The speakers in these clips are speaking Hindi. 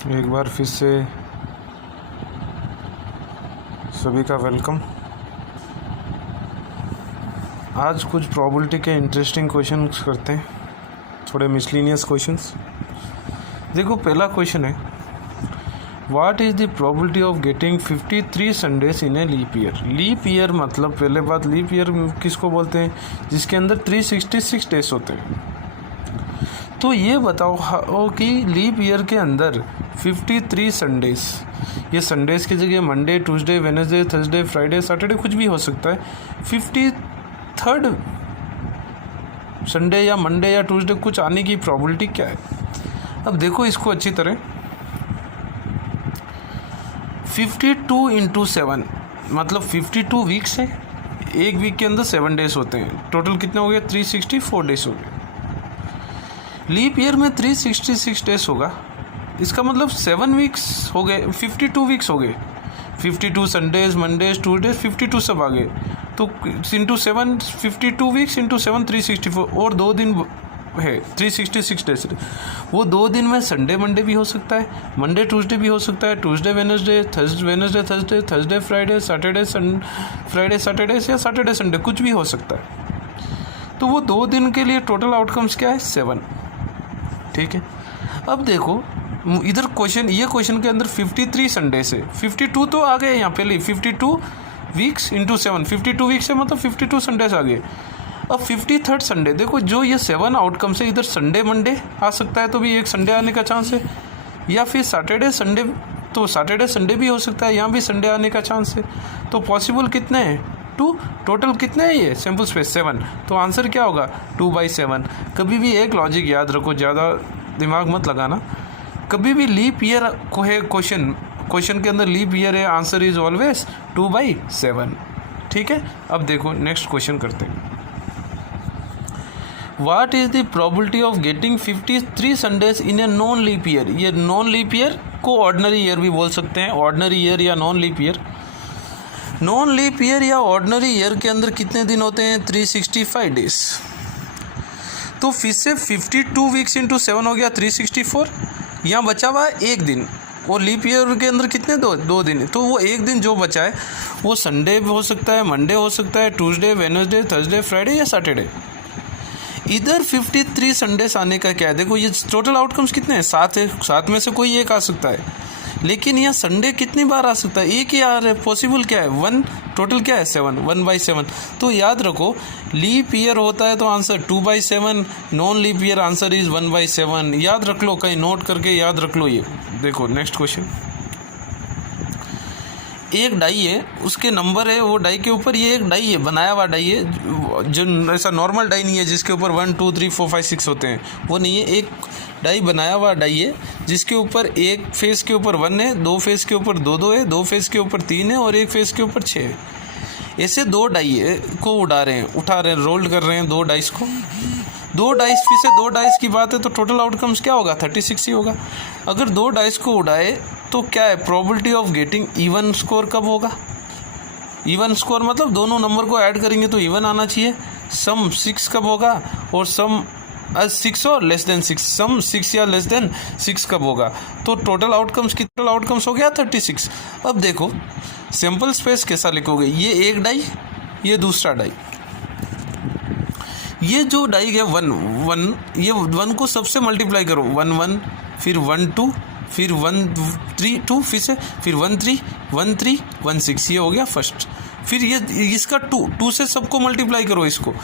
एक बार फिर से सभी का वेलकम। आज कुछ प्रोबेबिलिटी के इंटरेस्टिंग क्वेश्चंस करते हैं, थोड़े मिसलिनियस क्वेश्चंस। देखो, पहला क्वेश्चन है, what is the probability of getting 53 Sundays in a leap year. Leap year मतलब, पहले बात, लीप ईयर किसको बोलते हैं? जिसके अंदर 366 डेज होते हैं। तो ये बताओ कि लीप ईयर के अंदर 53 संडेज, ये संडेज की जगह Monday, Tuesday, Wednesday, Thursday, Friday, Saturday कुछ भी हो सकता है। 53rd संडे या मंडे या ट्यूसडे कुछ आने की प्रोबेबिलिटी क्या है? अब देखो इसको अच्छी तरह। 52 इंटू 7 मतलब 52 वीक्स है। एक वीक के अंदर 7 डेज होते हैं। टोटल कितने हो गए? 364 डेज हो गए। लीप ईयर में 366 डेज होगा, इसका मतलब 7 वीक्स हो गए, 52 वीक्स हो गए। 52 संडेज, मंडेज, ट्यूसडेज, 52 सब आ गए। तो इंटू 7 52 वीक्स इंटू 7 364, और 2 दिन है 366 डेज। वो 2 दिन में संडे मंडे भी हो सकता है, मंडे ट्यूसडे भी हो सकता है, Tuesday Wednesday, Wednesday Thursday, Thursday Friday, Saturday Friday Saturday या सैटरडे संडे कुछ भी हो सकता है। तो वो 2 दिन के लिए टोटल आउटकम्स क्या है? 7। ठीक है। अब देखो इधर क्वेश्चन, ये क्वेश्चन के अंदर 53 संडे से 52 तो आ गए यहाँ पहले। 52 वीक्स इंटू 7, 52 वीक्स है मतलब 52 संडेज आ गए। अब 53rd संडे, देखो जो ये 7 आउटकम से इधर संडे मंडे आ सकता है, तो भी एक संडे आने का चांस है, या फिर सैटरडे संडे, तो सैटरडे संडे भी हो सकता है, यहाँ भी संडे आने का चांस है। तो पॉसिबल कितने हैं? 2। टोटल कितने हैं? ये सैम्पल स्पेस 7। तो आंसर क्या होगा? 2/7। कभी भी एक लॉजिक याद रखो, ज़्यादा दिमाग मत लगाना। कभी भी लीप ईयर को है क्वेश्चन के अंदर लीप ईयर है, आंसर इज ऑलवेज 2/7। ठीक है। अब देखो नेक्स्ट क्वेश्चन करते हैं। What is the probability of getting 53 Sundays in a non leap year. ये नॉन लीप ईयर को ऑर्डिनरी ईयर भी बोल सकते हैं, ऑर्डिनरी ईयर या non leap year. Non leap year या ऑर्डिनरी ईयर के अंदर कितने दिन होते हैं? 365 डेज। तो फिर से 52 वीक्स इंटू 7 हो गया 364। यहाँ बचा हुआ है एक दिन, और लीप ईयर के अंदर कितने? दो दिन। तो वो एक दिन जो बचा है वो संडे भी हो सकता है, मंडे हो सकता है, ट्यूसडे, वेडनेसडे, थर्सडे, फ्राइडे या सैटरडे। इधर 53 संडेज आने का क्या है? देखो ये टोटल आउटकम्स कितने हैं? 7 है। 7 में से कोई एक आ सकता है, लेकिन यहाँ संडे कितनी बार आ सकता है? एक ही आ रहा है। पॉसिबल क्या है? 1। टोटल क्या है? 7। 1/7। तो याद रखो, लीप ईयर होता है तो answer 2/7, non leap year answer is 1/7। याद रख लो, कहीं नोट करके याद रख लो ये। देखो नेक्स्ट क्वेश्चन। एक डाई है, उसके नंबर है, वो डाई के ऊपर, ये एक डाई है, बनाया हुआ डाई है, जो ऐसा नॉर्मल डाई नहीं है जिसके ऊपर 1 2 3 4 5 6 होते हैं, वो नहीं है। एक डाई बनाया हुआ डाई है जिसके ऊपर एक फेस के ऊपर 1 है, 2 फेस के ऊपर 2 है, 2 फेस के ऊपर 3 है, और एक फेस के ऊपर 6 है। ऐसे 2 डाई को उठा रहे हैं, रोल्ड कर रहे हैं 2 डाइस को। 2 डाइस, फिर से 2 डाइस की बात है तो टोटल आउटकम्स क्या होगा? 36 ही होगा। अगर 2 डाइस को उड़ाए तो क्या है probability of getting even score कब होगा? इवन स्कोर मतलब दोनों नंबर को ऐड करेंगे तो इवन आना चाहिए। सम 6 कब होगा? और सम 6 और लेस देन 6, सम 6 या लेस देन 6 कब होगा? तो टोटल आउटकम्स हो गया 36। अब देखो सैम्पल स्पेस कैसा लिखोगे? ये एक डाई, ये दूसरा डाई। ये जो डाई है 1, ये 1 को सबसे मल्टीप्लाई करो, 1 1, फिर 1 2, फिर 1 3 2, फिर 1 3 1 3 1 6, ये हो गया फर्स्ट। फिर ये इसका 2 से सबको मल्टीप्लाई करो इसको,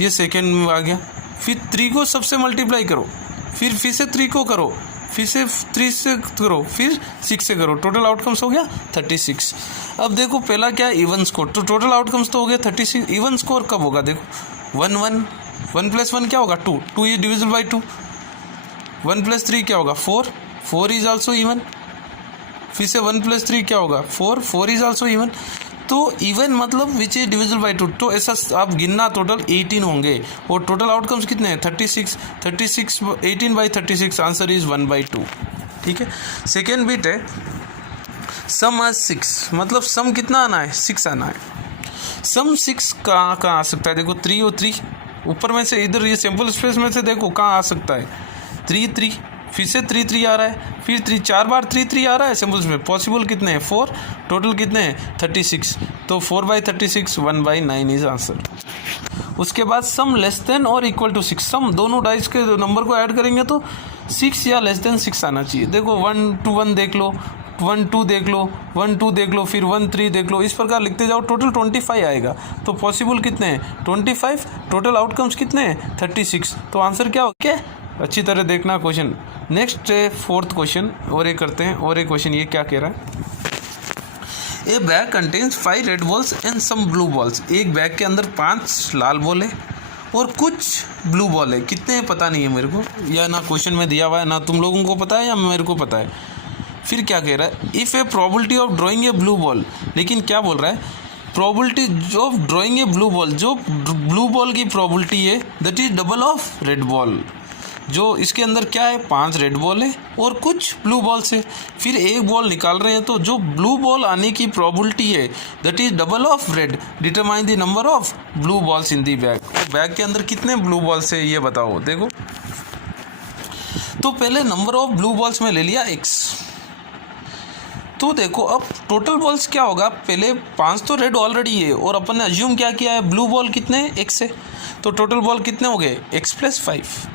ये सेकेंड में आ गया। फिर 3 को सबसे मल्टीप्लाई करो, फिर से 3 को करो, फिर से 3 से करो, फिर 6 से करो। टोटल आउटकम्स हो गया 36। अब देखो पहला क्या है? Even score. तो टोटल आउटकम्स तो हो गया 36। इवन स्कोर कब होगा? देखो 1 1, 1 + 1 क्या होगा? 2, 2 इज डिविजिबल बाई 2। 1 + 3 क्या होगा? 4, 4 इज आल्सो इवन। फिर से 1 + 3 क्या होगा? 4, 4 इज आल्सो इवन। तो इवन मतलब विच इज डिविजिबल बाई 2। तो ऐसा आप गिनना, टोटल 18 होंगे, और टोटल आउटकम्स कितने हैं? 36। 18/36 आंसर इज 1/2। ठीक है। सेकेंड बिट है सम आज 6, मतलब सम कितना आना है? 6 आना है। सम 6 कहाँ आ सकता है? देखो 3 और 3 ऊपर में से, इधर ये सैम्पल स्पेस में से देखो कहाँ आ सकता है? 3 3, फिर से 3 3 आ रहा है, फिर 3 4 बार 3 3 आ रहा है। सिंपल में पॉसिबल कितने हैं 4, टोटल कितने हैं 36। तो 4/36 1/9 इज आंसर। उसके बाद सम लेस देन और इक्वल टू 6, सम दोनों डाइस के नंबर को ऐड करेंगे तो 6 या लेस देन 6 आना चाहिए। देखो 1 2 1 देख लो, 1 2 देख लो, 1 2 देख लो, फिर 1 3 देख लो, इस प्रकार लिखते जाओ। टोटल 25 आएगा। तो पॉसिबल कितने हैं 25, टोटल आउटकम्स कितने हैं 36। तो आंसर क्या हो क्या, अच्छी तरह देखना क्वेश्चन। नेक्स्ट है 4th क्वेश्चन, और एक करते हैं। और एक क्वेश्चन ये क्या कह रहा है, a bag contains 5 red balls and some blue balls. एक बैग के अंदर 5 लाल बॉल है और कुछ ब्लू बॉल है। कितने हैं पता नहीं है मेरे को, या ना क्वेश्चन में दिया हुआ है, ना तुम लोगों को पता है या मेरे को पता है। फिर क्या कह रहा है, if A probability of drawing A blue ball, लेकिन क्या बोल रहा है, probability of drawing A blue ball, जो ब्लू बॉल की प्रोबेबिलिटी है that is double of red ball. जो इसके अंदर क्या है 5 रेड बॉल है और कुछ ब्लू बॉल से, फिर एक बॉल निकाल रहे हैं, तो जो ब्लू बॉल आने की प्रोबेबिलिटी है that is double of red. Determine the number of blue balls in the bag. और बैग के अंदर कितने ब्लू बॉल्स है ये बताओ। देखो तो पहले नंबर ऑफ ब्लू बॉल्स में ले लिया x। तो देखो अब टोटल बॉल्स क्या होगा, पहले 5 तो रेड ऑलरेडी है और अपन ने अज्यूम क्या किया है ब्लू बॉल कितने हैं x है। तो टोटल बॉल कितने हो गए x + 5।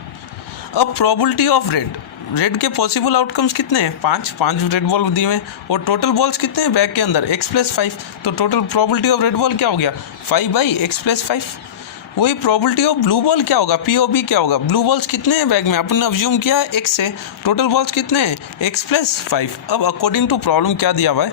अब प्रोबेबिलिटी ऑफ रेड के पॉसिबल आउटकम्स कितने हैं 5 रेड बॉल दिए हुए, और टोटल बॉल्स कितने हैं बैग के अंदर x + 5। तो total probability of red ball क्या हो गया 5/x + 5। वही प्रोबेबिलिटी ऑफ ब्लू बॉल क्या होगा POB क्या होगा, ब्लू बॉल्स कितने हैं बैग में, अपन ने अज्यूम किया है x है, टोटल बॉल्स कितने हैं x + 5। अब अकॉर्डिंग टू प्रॉब्लम क्या दिया हुआ है,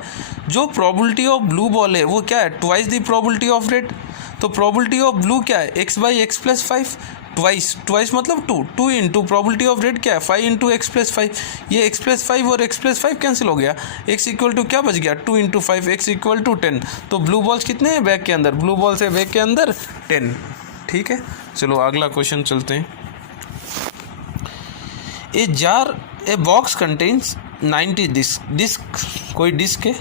जो प्रोबेबिलिटी ऑफ ब्लू बॉल है वो क्या है twice the probability of red. तो प्रोबेबिलिटी ऑफ ब्लू क्या है x/x + 5, ट्वाइस मतलब 2 इंटू प्रोबेबिलिटी ऑफ रेड क्या है 5 इंटू x + 5। ये x + 5 और x + 5 कैंसिल हो गया, x = क्या बच गया 2 इंटू 5, x = 10। तो ब्लू बॉल्स कितने हैं बैग के अंदर, ब्लू बॉल्स है बैग के अंदर 10। ठीक है, चलो अगला क्वेश्चन चलते हैं। ए बॉक्स कंटेन्स 90 डिस्क, कोई डिस्क है,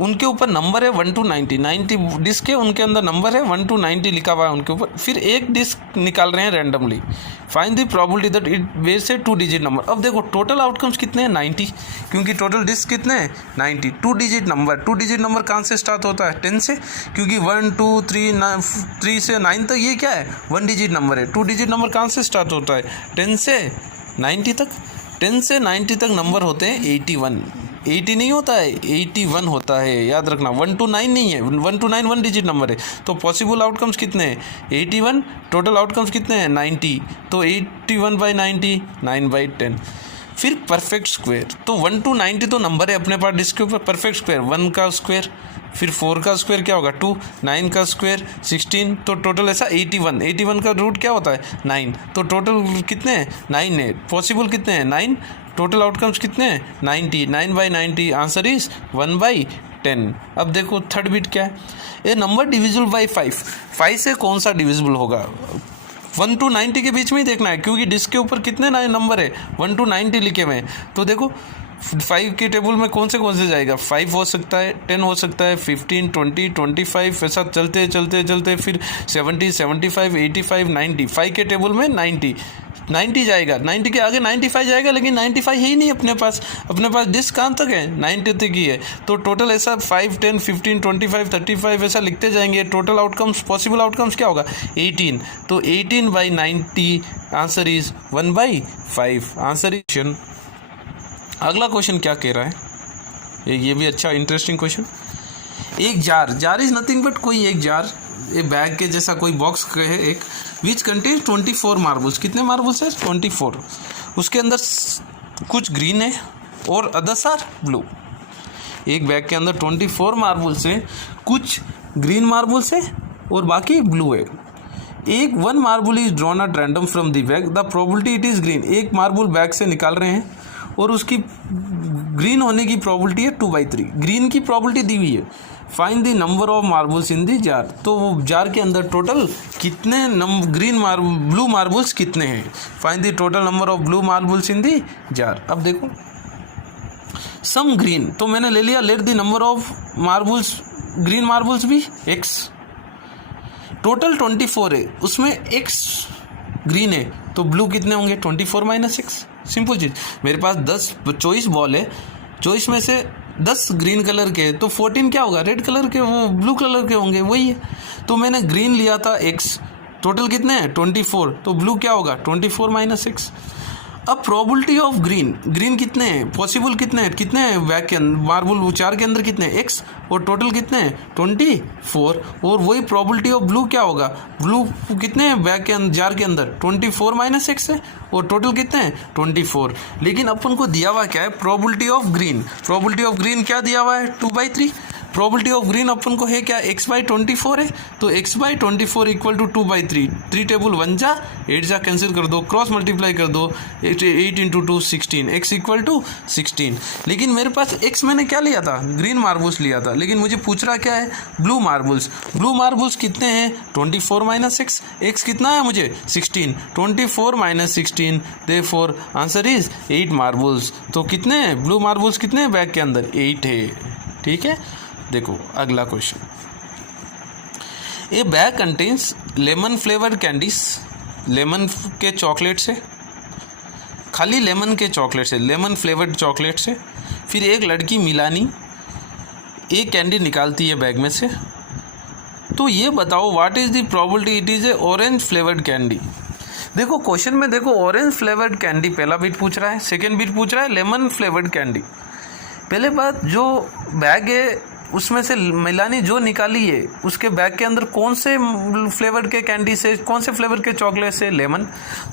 उनके ऊपर नंबर है 1 to 90 डिस्क है, उनके अंदर नंबर है 1 to 90 लिखा हुआ है उनके ऊपर। फिर एक डिस्क निकाल रहे हैं randomly, find the probability that it base से 2 डिजिट नंबर। अब देखो टोटल आउटकम्स कितने हैं 90, क्योंकि टोटल डिस्क कितने हैं 90। 2 डिजिट नंबर कहाँ से स्टार्ट होता है 10 से, क्योंकि 1 2 3 से 9 तक ये क्या है 1 डिजिट नंबर है। 2 डिजिट नंबर कहाँ से स्टार्ट होता है 10 से 90 तक। 10 से 90 तक नंबर होते हैं 81, 80 नहीं होता है 81 होता है, याद रखना। 1 to 9 नहीं है, 1 to 9 1 डिजिट नंबर है। तो पॉसिबल आउटकम्स कितने हैं 81, टोटल आउटकम्स कितने हैं 90। तो 81/90 9/10। फिर परफेक्ट स्क्वायर, तो 1 to 90 तो नंबर है अपने पास डिस्क के ऊपर। परफेक्ट स्क्वायर 1 का स्क्वायर, फिर 4 का स्क्वायर क्या होगा 2, 9 का स्क्वायर 16। तो टोटल ऐसा 81 का रूट क्या होता है 9। तो टोटल कितने हैं 9 है, पॉसिबल कितने हैं 9, टोटल आउटकम्स कितने हैं 90, 9/90 आंसर इज 1/10। अब देखो थर्ड बिट क्या है, ए नंबर डिविजिबल बाई 5 से कौन सा डिविजिबल होगा 1 to 90 के बीच में ही देखना है, क्योंकि डिस्क के ऊपर कितने नंबर है 1 to 90 लिखे हुए हैं। तो देखो 5 के टेबल में कौन से जाएगा 5 हो सकता है, 10 हो सकता है, 15 20 25 ऐसा चलते फिर 70 75 85 90। 5 के टेबल में 90 जाएगा, 90 के आगे 95 जाएगा, लेकिन 95 ही नहीं अपने पास डिस्क कहाँ तक है 90 तक ही है। तो टोटल ऐसा 5 10 15 25 35 ऐसा लिखते जाएंगे। टोटल आउटकम्स पॉसिबल आउटकम्स क्या होगा 18। तो 18/90 आंसर इज 1/5 आंसर इज। अगला क्वेश्चन क्या कह रहा है, ये भी अच्छा इंटरेस्टिंग क्वेश्चन। एक जार इज नथिंग बट कोई एक जार, एक बैग के जैसा कोई बॉक्स है एक, विच कंटेन्स 24 मार्बल्स। कितने मार्बल्स है 24। उसके अंदर कुछ ग्रीन है और अदर्स आर ब्लू। एक बैग के अंदर 24 मार्बल्स है, कुछ ग्रीन मार्बल्स है और बाकी ब्लू है। एक 1 marble is drawn at random from the bag, the probability it is green. एक मार्बल बैग से निकाल रहे हैं और उसकी ग्रीन होने की प्रोबेबिलिटी है 2/3। ग्रीन की प्रोबेबिलिटी दी हुई है। Find the number of marbles in the jar. तो वो जार के अंदर टोटल कितने ब्लू मार्बल्स कितने हैं। Find the total number of blue marbles in the jar. अब देखो सम ग्रीन, तो मैंने ले लिया let the number of marbles, green marbles भी x। टोटल 24 है, उसमें x ग्रीन है तो ब्लू कितने होंगे 24 माइनस 6। सिंपल चीज़। मेरे पास 10 चॉइस बॉल है, चॉइस में से 10 ग्रीन कलर के, तो 14 क्या होगा रेड कलर के, वो ब्लू कलर के होंगे, वही है। तो मैंने ग्रीन लिया था x, टोटल कितने हैं 24, तो ब्लू क्या होगा 24 माइनस 6। अब प्रोबेबिलिटी ऑफ ग्रीन, ग्रीन कितने हैं पॉसिबल, कितने हैं बैग के अंदर, मार्बल 4 के अंदर कितने हैं x, और टोटल कितने हैं 24, और वही प्रोबेबिलिटी ऑफ ब्लू क्या होगा, ब्लू कितने हैं बैग के अंदर, जार के अंदर 24 माइनस 6 है, और टोटल कितने हैं 24। लेकिन अपन को दिया हुआ क्या है probability of green, probability of green क्या दिया हुआ है 2/3। प्रोबेबिलिटी ऑफ ग्रीन अपन को है क्या x/24 है, तो x/24 इक्वल टू 2/3, 3 टेबल 1 जा 8 जा कैंसिल कर दो, क्रॉस मल्टीप्लाई कर दो, 8 × 2 16, x इक्वल टू 16। लेकिन मेरे पास x मैंने क्या लिया था ग्रीन मार्बल्स लिया था, लेकिन मुझे पूछ रहा क्या है ब्लू मार्बल्स। ब्लू मार्बल्स कितने हैं 24 माइनस 6, x कितना है मुझे 16, 24 minus 16, therefore answer is 8 marbles. तो कितने हैं ब्लू मार्बल्स, कितने हैं बैग के अंदर 8 है। ठीक है, देखो अगला क्वेश्चन। ए bag contains lemon flavoured candies, lemon के चॉकलेट से, खाली लेमन के चॉकलेट से, लेमन फ्लेवर्ड चॉकलेट से। फिर एक लड़की मिलानी एक कैंडी निकालती है बैग में से, तो ये बताओ what is the probability it is a orange flavoured candy. देखो क्वेश्चन में देखो ऑरेंज फ्लेवर्ड कैंडी पहला बिट पूछ रहा है, सेकेंड बिट पूछ रहा है लेमन फ्लेवर्ड कैंडी। पहले बात जो बैग है उसमें से मिलानी जो निकाली है उसके बैग के अंदर कौन से फ्लेवर के कैंडी से, कौन से फ्लेवर के चॉकलेट से, लेमन,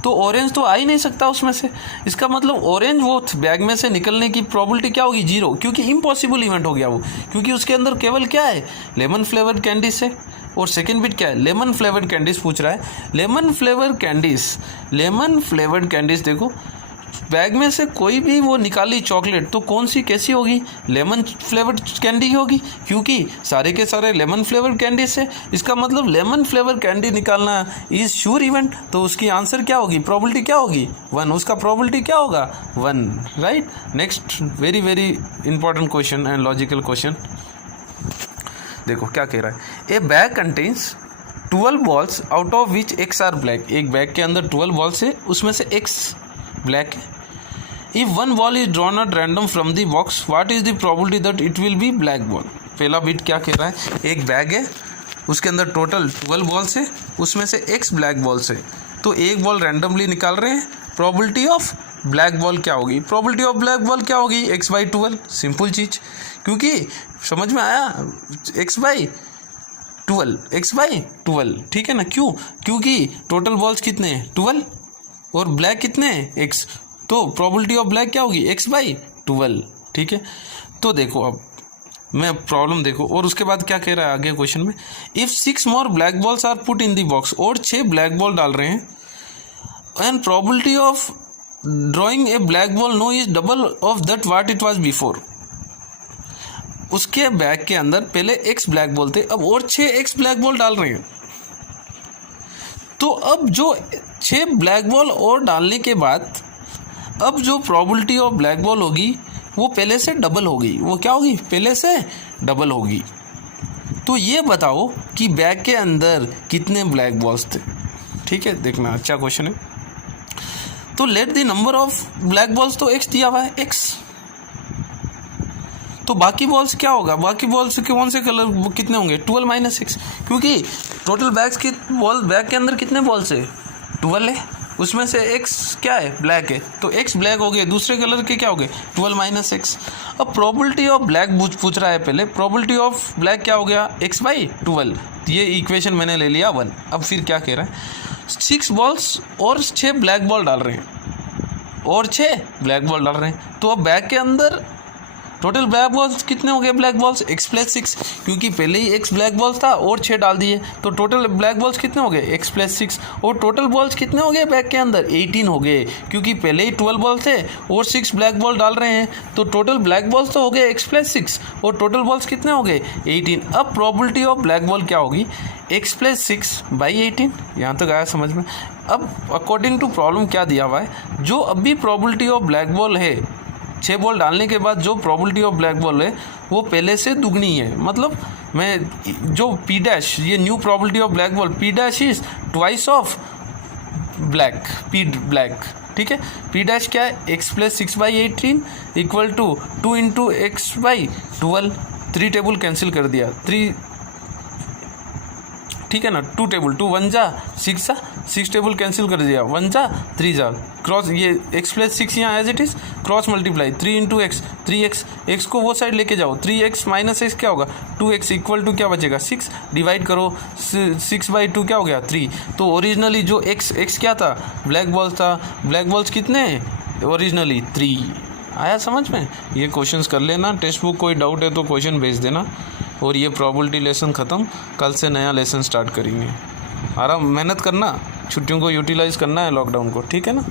तो ऑरेंज तो आ ही नहीं सकता उसमें से। इसका मतलब ऑरेंज वो बैग में से निकलने की प्रोबेबिलिटी क्या होगी 0, क्योंकि इम्पॉसिबल इवेंट हो गया वो, क्योंकि उसके अंदर केवल क्या है लेमन फ्लेवर्ड कैंडी से। और सेकेंड बिट क्या है लेमन फ्लेवर्ड कैंडीज पूछ रहा है। Lemon flavoured candies, lemon flavoured candies देखो बैग में से कोई भी वो निकाली चॉकलेट तो कौन सी कैसी होगी लेमन फ्लेवर्ड कैंडी होगी, क्योंकि सारे के सारे लेमन फ्लेवर्ड कैंडी से। इसका मतलब लेमन फ्लेवर कैंडी निकालना इज श्योर इवेंट, तो उसकी आंसर क्या होगी प्रोबेबिलिटी क्या होगी 1, उसका प्रोबेबिलिटी क्या होगा 1, right. Next very very important question and logical question, देखो क्या कह रहा है। A bag contains 12 balls out of which x are black. एक बैग के अंदर 12 बॉल्स है, उसमें से x ब्लैक है। If one ball is drawn at random from the box what is the probability that it will be black ball. पहला बिट क्या कह रहा है, एक बैग है उसके अंदर टोटल 12 बॉल्स है, उसमें से x ब्लैक बॉल्स है, तो एक बॉल रैंडमली निकाल रहे हैं, प्रोबेबिलिटी ऑफ ब्लैक बॉल क्या होगी, प्रोबेबिलिटी ऑफ ब्लैक बॉल क्या होगी x/12। सिंपल चीज़, क्योंकि समझ में आया x/12, ठीक है ना। क्यों, क्योंकि टोटल बॉल्स कितने हैं 12 और ब्लैक कितने हैं x, तो प्रोबेबिलिटी ऑफ ब्लैक क्या होगी x/12, ठीक है। तो देखो अब मैं प्रॉब्लम देखो, और उसके बाद क्या कह रहा है आगे क्वेश्चन में, if 6 more black balls are put in the box, और 6 ब्लैक बॉल डाल रहे हैं, and probability of drawing a black ball now is double of that what it was before. उसके बैग के अंदर पहले x ब्लैक बॉल थे, अब और 6 x ब्लैक बॉल डाल रहे हैं, तो अब जो 6 ब्लैक बॉल और डालने के बाद अब जो प्रोबेबिलिटी ऑफ ब्लैक बॉल होगी वो पहले से डबल होगी। वो क्या होगी, पहले से डबल होगी। तो ये बताओ कि बैग के अंदर कितने ब्लैक बॉल्स थे, ठीक है। देखना अच्छा क्वेश्चन है। तो let the number of black balls, तो x दिया हुआ है x, तो बाकी बॉल्स क्या होगा, बाकी बॉल्स के कौन से कलर कितने होंगे 12 - 6, क्योंकि टोटल बैग्स की बॉल बैग के अंदर कितने बॉल्स है 12 है, उसमें से x क्या है ब्लैक है, तो x ब्लैक हो गए, दूसरे कलर के क्या हो गए 12 - 6। अब प्रोबेबिलिटी ऑफ ब्लैक पूछ रहा है पहले, प्रोबेबिलिटी ऑफ ब्लैक क्या हो गया x/12, ये इक्वेशन मैंने ले लिया 1। अब फिर क्या कह रहा है 6 बॉल्स और 6 ब्लैक बॉल डाल रहे हैं, और 6 ब्लैक बॉल डाल रहे हैं, तो अब बैग के अंदर टोटल ब्लैक बॉल्स कितने हो गए ब्लैक बॉल्स x+6, क्योंकि पहले ही x ब्लैक बॉल्स था और 6 डाल दिए, तो टोटल ब्लैक बॉल्स कितने हो गए x+6, और टोटल बॉल्स कितने हो गए बैग के अंदर 18 हो गए, क्योंकि पहले ही 12 बॉल थे और 6 ब्लैक बॉल डाल रहे हैं, तो टोटल ब्लैक बॉल्स तो हो गए x+6 और टोटल बॉल्स कितने हो गए 18। अब प्रोबेबिलिटी ऑफ ब्लैक बॉल क्या होगी x+6/18। यहाँ तक आया समझ में। अब अकॉर्डिंग टू प्रॉब्लम क्या दिया हुआ है, जो अभी प्रोबेबिलिटी ऑफ ब्लैक बॉल है 6 बॉल डालने के बाद जो प्रोबेबिलिटी ऑफ ब्लैक बॉल है वो पहले से दुगनी है, मतलब मैं जो P' ये new probability of black ball P' is twice of black, P black, ठीक है। पी डैश क्या है, x plus 6/18 equal to 2 into x/12, 3 table cancel कर दिया, 3, ठीक है ना, 2 टेबल, 2 1 जा 6 जा, 6 टेबल कैंसिल कर दिया, 1 जा 3 जा, क्रॉस ये x प्लस 6 यहाँ as it is, cross multiply 3 into x, 3x, x को वो साइड लेके जाओ, 3x माइनस x क्या होगा 2x इक्वल टू क्या बचेगा 6, डिवाइड करो 6/2 क्या हो गया 3। तो ओरिजिनली जो x क्या था, ब्लैक बॉल्स था, ब्लैक बॉल्स कितने ओरिजिनली 3। आया समझ में? ये क्वेश्चंस कर लेना, टेक्स्ट बुक कोई डाउट है तो क्वेश्चन भेज देना। और ये प्रोबेबिलिटी लेसन ख़त्म, कल से नया लेसन स्टार्ट करेंगे। आराम मेहनत करना, छुट्टियों को यूटिलाइज़ करना है लॉकडाउन को, ठीक है ना।